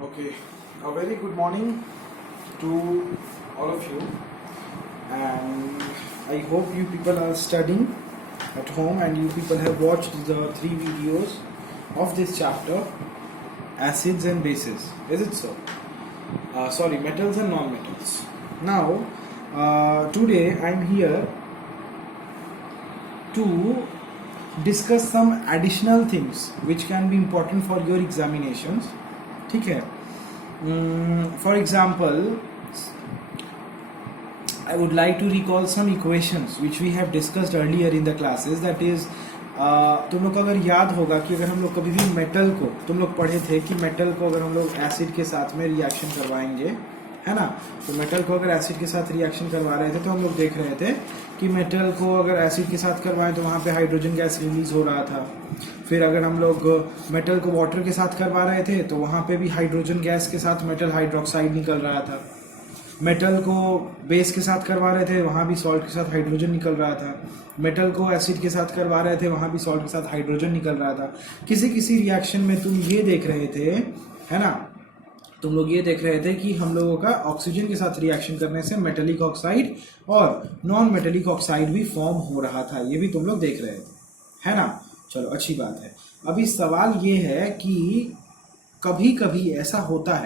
Okay, a very good morning to all of you, and I hope you people are studying at home and you people have watched the three videos of this chapter, acids and bases. Is it so? Sorry, metals and non-metals. Now, today I'm here to discuss some additional things which can be important for your examinations. ठीक है. For example, I would like to recall some equations which we have discussed earlier in the classes. That is, तुम लोग को अगर याद होगा कि अगर हम लोग कभी भी मेटल को, तुम लोग पढ़े थे कि मेटल को अगर हम लोग एसिड के साथ में रिएक्शन करवाएंगे, है ना, तो मेटल को अगर एसिड के साथ रिएक्शन करवा रहे थे तो हम लोग देख रहे थे कि मेटल को अगर एसिड के साथ करवाएं तो वहाँ पे हाइड्रोजन गैस रिलीज हो रहा था. फिर अगर हम लोग मेटल को वाटर के साथ करवा रहे थे तो वहाँ पे भी हाइड्रोजन गैस के साथ मेटल हाइड्रोक्साइड निकल रहा था. मेटल को बेस के साथ करवा रहे थे, वहाँ भी सॉल्ट के साथ हाइड्रोजन निकल रहा था. मेटल को एसिड के साथ करवा रहे थे, वहाँ भी सॉल्ट के साथ हाइड्रोजन निकल रहा था. किसी किसी रिएक्शन में तुम ये देख रहे थे, है ना, तुम लोग ये देख रहे थे कि हम लोगों का ऑक्सीजन के साथ रिएक्शन करने से मेटेलिक ऑक्साइड और नॉन मेटेलिक ऑक्साइड भी फॉर्म हो रहा था. ये भी तुम लोग देख रहे थे, है ना. चलो, अच्छी बात है. अभी सवाल ये है कि कभी कभी ऐसा होता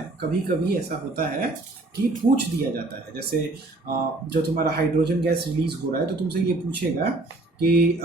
है कि पूछ दिया जाता है, जैसे जो तुम्हारा हाइड्रोजन गैस रिलीज हो रहा है तो तुमसे ये पूछेगा कि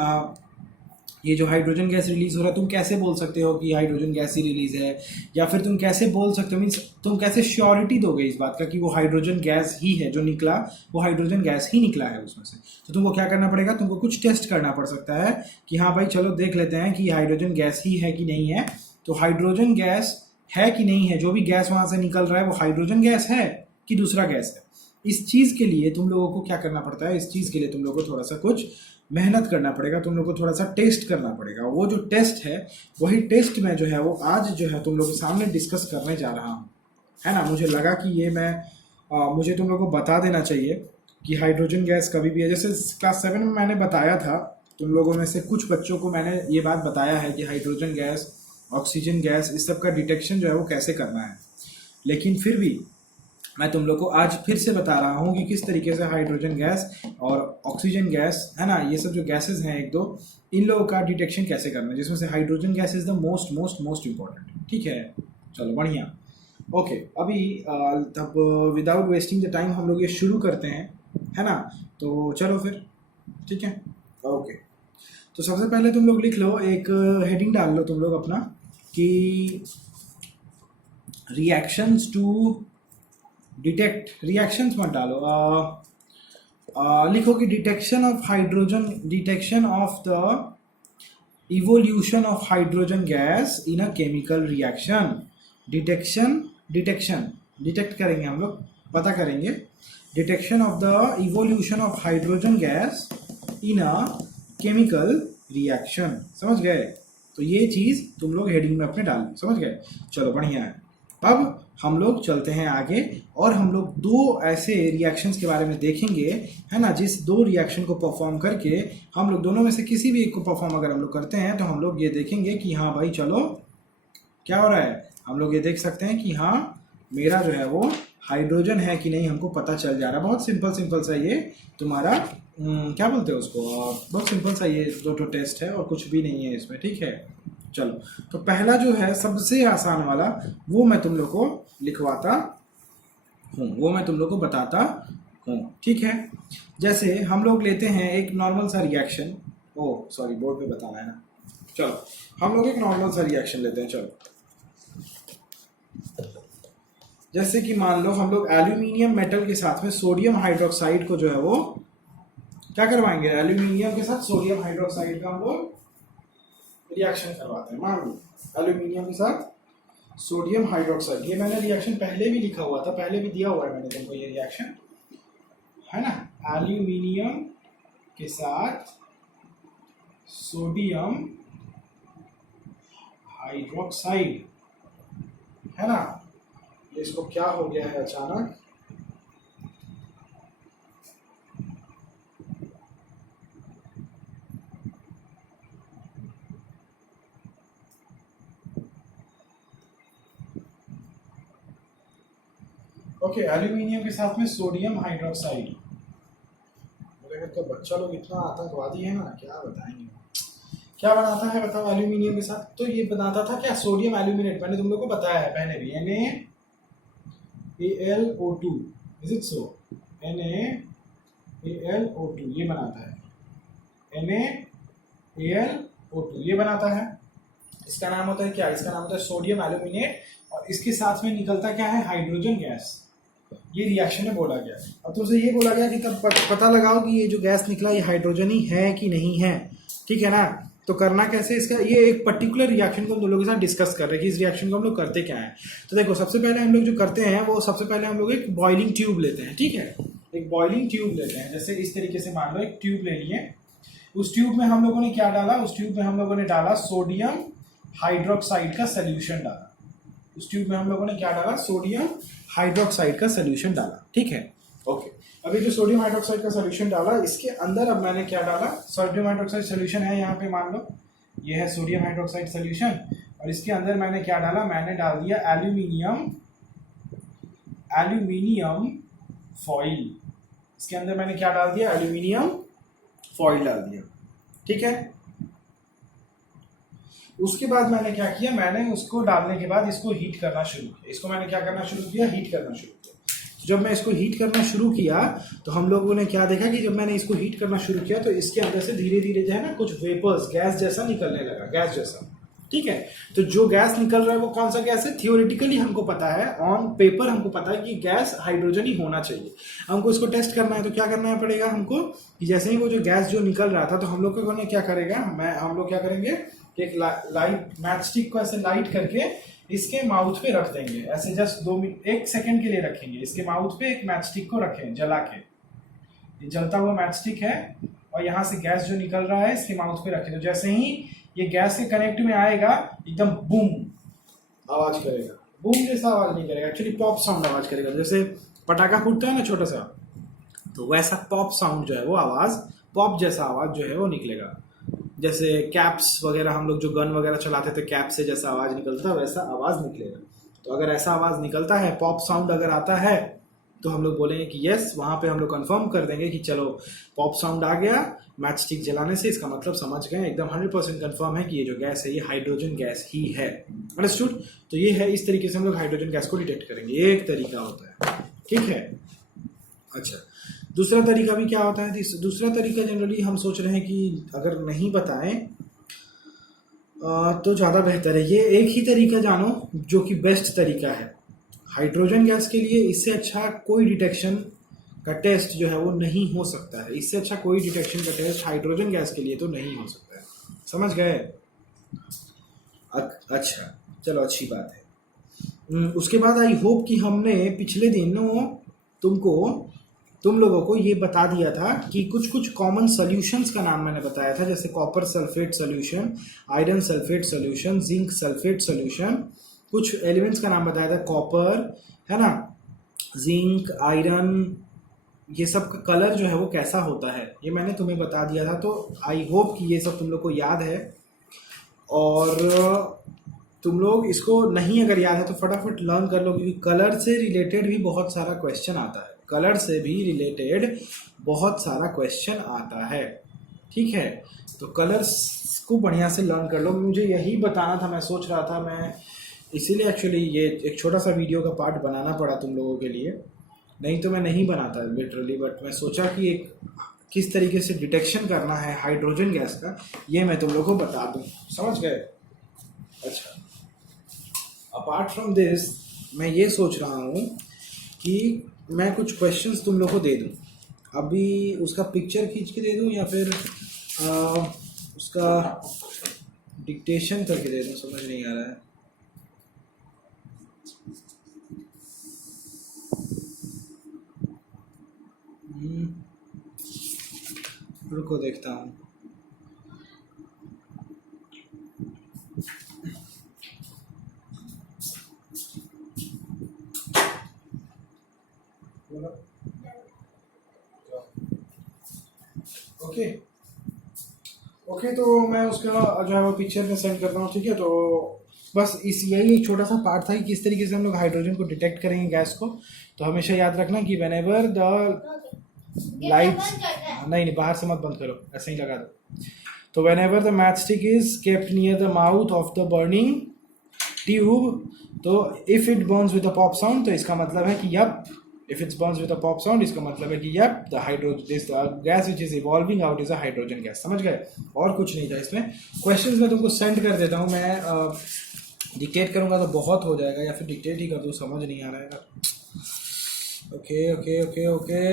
ये जो हाइड्रोजन गैस रिलीज हो रहा है तुम कैसे बोल सकते हो कि हाइड्रोजन गैस ही रिलीज है, या फिर तुम कैसे बोल सकते हो, मीन्स तुम कैसे श्योरिटी दोगे इस बात का कि वो हाइड्रोजन गैस ही है जो निकला, वो हाइड्रोजन गैस ही निकला है उसमें से. तो तुमको क्या करना पड़ेगा, तुमको कुछ टेस्ट करना पड़ सकता है कि हाँ भाई चलो देख लेते हैं कि हाइड्रोजन गैस ही है कि नहीं है. तो हाइड्रोजन गैस है कि नहीं है, जो भी गैस वहां से निकल रहा है वो हाइड्रोजन गैस है कि दूसरा गैस है. इस चीज के लिए तुम लोगों को क्या करना पड़ता है, इस चीज के लिए तुम लोगों को थोड़ा सा कुछ मेहनत करना पड़ेगा, तुम लोगों को थोड़ा सा टेस्ट करना पड़ेगा. वो जो टेस्ट है वही टेस्ट में जो है वो आज जो है तुम लोगों के सामने डिस्कस करने जा रहा हूँ, है ना. मुझे लगा कि ये मुझे तुम लोगों को बता देना चाहिए कि हाइड्रोजन गैस कभी भी है. जैसे क्लास 7 में मैंने बताया था, तुम लोगों में से कुछ बच्चों को मैंने ये बात बताया है कि हाइड्रोजन गैस, ऑक्सीजन गैस, इस सब का डिटेक्शन जो है वो कैसे करना है. लेकिन फिर भी मैं तुम लोग को आज फिर से बता रहा हूँ कि किस तरीके से हाइड्रोजन गैस और ऑक्सीजन गैस, है ना, ये सब जो गैसेस हैं एक दो, इन लोगों का डिटेक्शन कैसे करना है, जिसमें से hydrogen gas is the most most most important. ठीक है, चलो बढ़िया. ओके, अभी तब विदाउट वेस्टिंग द टाइम हम लोग ये शुरू करते हैं, है ना. तो चलो फिर, ठीक है. ओके, तो सबसे पहले तुम लोग लिख लो, एक हेडिंग डाल लो तुम लोग अपना कि रिएक्शंस टू डिटेक्ट, रिएक्शंस मत डालो, लिखो कि detection of hydrogen, detection of the evolution of hydrogen gas in a chemical reaction. Detection detect करेंगे हम लोग, पता करेंगे. Detection of the evolution of hydrogen gas in a chemical reaction. समझ गए. तो ये चीज तुम लोग हेडिंग में अपने डाल, समझ गए. चलो बढ़िया है. अब हम लोग चलते हैं आगे और हम लोग दो ऐसे रिएक्शंस के बारे में देखेंगे, है ना, जिस दो रिएक्शन को परफॉर्म करके हम लोग दोनों में से किसी भी एक को परफॉर्म अगर हम लोग करते हैं तो हम लोग ये देखेंगे कि हाँ भाई चलो क्या हो रहा है. हम लोग ये देख सकते हैं कि हाँ मेरा जो है वो हाइड्रोजन है कि नहीं, हमको पता चल जा रहा है. बहुत सिंपल सा ये तुम्हारा क्या बोलते हैं उसको, बहुत सिंपल सा ये दो टेस्ट है और कुछ भी नहीं है इसमें. ठीक है, चलो. तो पहला जो है सबसे आसान वाला वो मैं तुम लोग को लिखवाता हूँ, वो मैं तुम लोग को बताता हूँ. ठीक है, जैसे हम लोग लेते हैं एक नॉर्मल सा रिएक्शन. ओ सॉरी, बोर्ड पे बताना है ना. चलो हम लोग एक नॉर्मल सा रिएक्शन लेते हैं. चलो, जैसे कि मान लो हम लोग एल्यूमिनियम मेटल के साथ में सोडियम हाइड्रोक्साइड को जो है वो क्या करवाएंगे, एल्यूमिनियम के साथ सोडियम हाइड्रोक्साइड का हम लोग रिएक्शन करवाते हैं. मान लो एल्यूमिनियम के साथ सोडियम हाइड्रोक्साइड, ये मैंने रिएक्शन पहले भी लिखा हुआ था, पहले भी दिया हुआ है मैंने तुमको ये रिएक्शन, है ना. एल्यूमिनियम के साथ सोडियम हाइड्रोक्साइड, है ना. इसको क्या हो गया है अचानक, ओके, एल्यूमिनियम के साथ में सोडियम हाइड्रोक्साइड। तो बच्चा लोग इतना आतंकवादी है ना, क्या बताएंगे। क्या बनाता है बताओ एल्यूमिनियम के साथ? तो ये बनाता था क्या, सोडियम एल्यूमिनेट। मैंने तुम लोग को बताया है पहले भी, NaAlO2, is it so? NaAlO2 ये बनाता है, NaAlO2 ये बनाता है। इसका नाम होता है क्या, इसका नाम होता है सोडियम एल्यूमिनेट। और इसके साथ में निकलता क्या है, हाइड्रोजन गैस। ये रिएक्शन में बोला गया। अब तुमसे ये बोला गया कि तब पता लगाओ कि ये जो गैस निकला ये हाइड्रोजन ही है कि नहीं है, ठीक है ना। तो करना कैसे इसका, ये एक पर्टिकुलर रिएक्शन को हम लोगों के साथ डिस्कस कर रहे हैं कि इस रिएक्शन को हम लोग करते क्या है। तो देखो, सबसे पहले हम लोग जो करते हैं वो, सबसे पहले हम लोग एक बॉइलिंग ट्यूब लेते हैं, ठीक है। एक बॉइलिंग ट्यूब लेते हैं, जैसे इस तरीके से मान लो एक ट्यूब ले लिए। उस ट्यूब में हम लोगों ने क्या डाला, उस ट्यूब में हम लोगों ने डाला सोडियम हाइड्रोक्साइड का सोल्यूशन डाला। उस ट्यूब में हम लोगों ने क्या डाला, सोडियम हाइड्रोक्साइड का सोल्यूशन डाला, ठीक है। ओके, अभी जो सोडियम हाइड्रोक्साइड का सोल्यूशन डाला, इसके अंदर अब मैंने क्या डाला, सोडियम हाइड्रोक्साइड सोल्यूशन है यहाँ पे, मान लो ये है सोडियम हाइड्रोक्साइड सोल्यूशन। और इसके अंदर मैंने क्या डाला, मैंने डाल दिया एल्यूमिनियम फॉइल। इसके अंदर मैंने क्या डाल दिया, एल्यूमिनियम फॉइल डाल दिया, ठीक है। उसके बाद मैंने क्या किया, मैंने उसको डालने के बाद इसको हीट करना शुरू किया। इसको मैंने क्या करना शुरू किया, हीट करना शुरू किया। तो जब मैं इसको हीट करना शुरू किया तो हम लोगों ने क्या देखा कि जब मैंने इसको हीट करना शुरू किया तो इसके अंदर से धीरे धीरे जो है ना कुछ वेपर्स, गैस जैसा निकलने लगा, गैस जैसा, ठीक है। तो जो गैस निकल रहा है वो कौन सा गैस है, थियोरेटिकली हमको पता है, ऑन पेपर हमको पता है कि गैस हाइड्रोजन ही होना चाहिए। हमको इसको टेस्ट करना है तो क्या करना पड़ेगा हमको, कि जैसे ही वो जो गैस जो निकल रहा था तो हम लोग को क्या करेगा, हम लोग क्या करेंगे, एक लाइट मैच स्टिक को ऐसे लाइट करके इसके माउथ पे रख देंगे, ऐसे जस्ट 2 मिनट 1 सेकंड के लिए रखेंगे। इसके माउथ पे एक मैच स्टिक को रखें जला के, ये जलता हुआ मैच स्टिक है, और यहाँ से गैस जो निकल रहा है इसके माउथ पे रखें। तो जैसे ही ये गैस के कनेक्ट में आएगा, एकदम बूम आवाज करेगा। बूम जैसा आवाज नहीं करेगा, एक्चुअली पॉप साउंड आवाज करेगा। जैसे पटाखा फूटता है ना छोटा सा, तो वैसा पॉप साउंड जो है वो आवाज, पॉप जैसा आवाज जो है वो निकलेगा। जैसे कैप्स वगैरह, हम लोग जो गन वगैरह चलाते थे, कैप से जैसा आवाज निकलता है वैसा आवाज निकलेगा। तो अगर ऐसा आवाज निकलता है, पॉप साउंड अगर आता है, तो हम लोग बोलेंगे कि यस, वहां पे हम लोग कंफर्म कर देंगे कि चलो पॉप साउंड आ गया मैच स्टिक जलाने से, इसका मतलब समझ गए, एकदम 100% कंफर्म है कि ये जो गैस है ये हाइड्रोजन गैस ही है। अंडरस्टूड? तो ये है, इस तरीके से हम लोग हाइड्रोजन गैस को डिटेक्ट करेंगे, ये एक तरीका होता है, ठीक है। अच्छा, दूसरा तरीका भी क्या होता है, दूसरा तरीका जनरली हम सोच रहे हैं कि अगर नहीं बताएं तो ज़्यादा बेहतर है। ये एक ही तरीका जानो जो कि बेस्ट तरीका है हाइड्रोजन गैस के लिए। इससे अच्छा कोई डिटेक्शन का टेस्ट जो है वो नहीं हो सकता है। इससे अच्छा कोई डिटेक्शन का टेस्ट हाइड्रोजन गैस के लिए तो नहीं हो सकता है। समझ गए? अच्छा, चलो अच्छी बात है। उसके बाद आई होप कि हमने पिछले दिनों तुम लोगों को ये बता दिया था कि कुछ कुछ कॉमन सॉल्यूशंस का नाम मैंने बताया था, जैसे copper sulphate solution, iron sulphate solution, zinc sulphate solution. कुछ एलिमेंट्स का नाम बताया था, कॉपर है ना, जिंक, आयरन, ये सब का कलर जो है वो कैसा होता है ये मैंने तुम्हें बता दिया था। तो आई होप कि ये सब तुम लोग को याद है, और तुम लोग इसको नहीं अगर याद है तो फटाफट लर्न कर लो, क्योंकि कलर से रिलेटेड भी बहुत सारा क्वेश्चन आता है। कलर से भी रिलेटेड बहुत सारा क्वेश्चन आता है, ठीक है। तो कलर्स को बढ़िया से लर्न कर लो। मुझे यही बताना था, मैं सोच रहा था, मैं इसीलिए एक्चुअली ये एक छोटा सा वीडियो का पार्ट बनाना पड़ा तुम लोगों के लिए, नहीं तो मैं नहीं बनाता लिटरली। बट मैं सोचा कि एक किस तरीके से डिटेक्शन करना है हाइड्रोजन गैस का, ये मैं तुम लोगों को बता दूं। समझ गए? अच्छा, अपार्ट फ्रॉम दिस मैं ये सोच रहा हूँ कि मैं कुछ क्वेश्चंस तुम लोग को दे दूँ। अभी उसका पिक्चर खींच के दे दूँ या फिर उसका डिक्टेशन करके दे दूँ, समझ नहीं आ रहा है। रुको देखता हूँ। ओके ओके, तो मैं उसका जो है वो पिक्चर में सेंड करता हूँ, ठीक है। तो बस इस यही एक छोटा सा पार्ट था कि किस तरीके से हम लोग हाइड्रोजन को डिटेक्ट करेंगे गैस को। तो हमेशा याद रखना कि व्हेनेवर द लाइट्स, नहीं बाहर से मत बंद करो, ऐसे ही लगा दो। तो whenever the matchstick is kept near the mouth of the burning tube, तो if it burns with a pop sound, तो इसका मतलब है कि yup, if it's burns with a pop sound इसका मतलब है कि yup the hydrogen gas which is evolving out is a hydrogen gas. समझ गए? और कुछ नहीं था इसमें। क्वेश्चंस मैं तुमको सेंड कर देता हूँ, मैं डिक्टेट करूंगा तो बहुत हो जाएगा, या फिर डिक्टेट ही कर दूँ, समझ नहीं आ रहा है ना। ओके ओके ओके ओके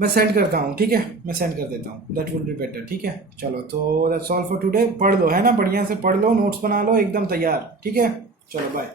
मैं सेंड करता हूँ, ठीक है, मैं सेंड कर देता हूँ, दैट विल बी बेटर। ठीक है, चलो तो दैट्स ऑल फॉर टुडे। पढ़ लो, है ना, बढ़िया से पढ़ लो, नोट्स बना लो, एकदम तैयार। ठीक है, चलो बाय।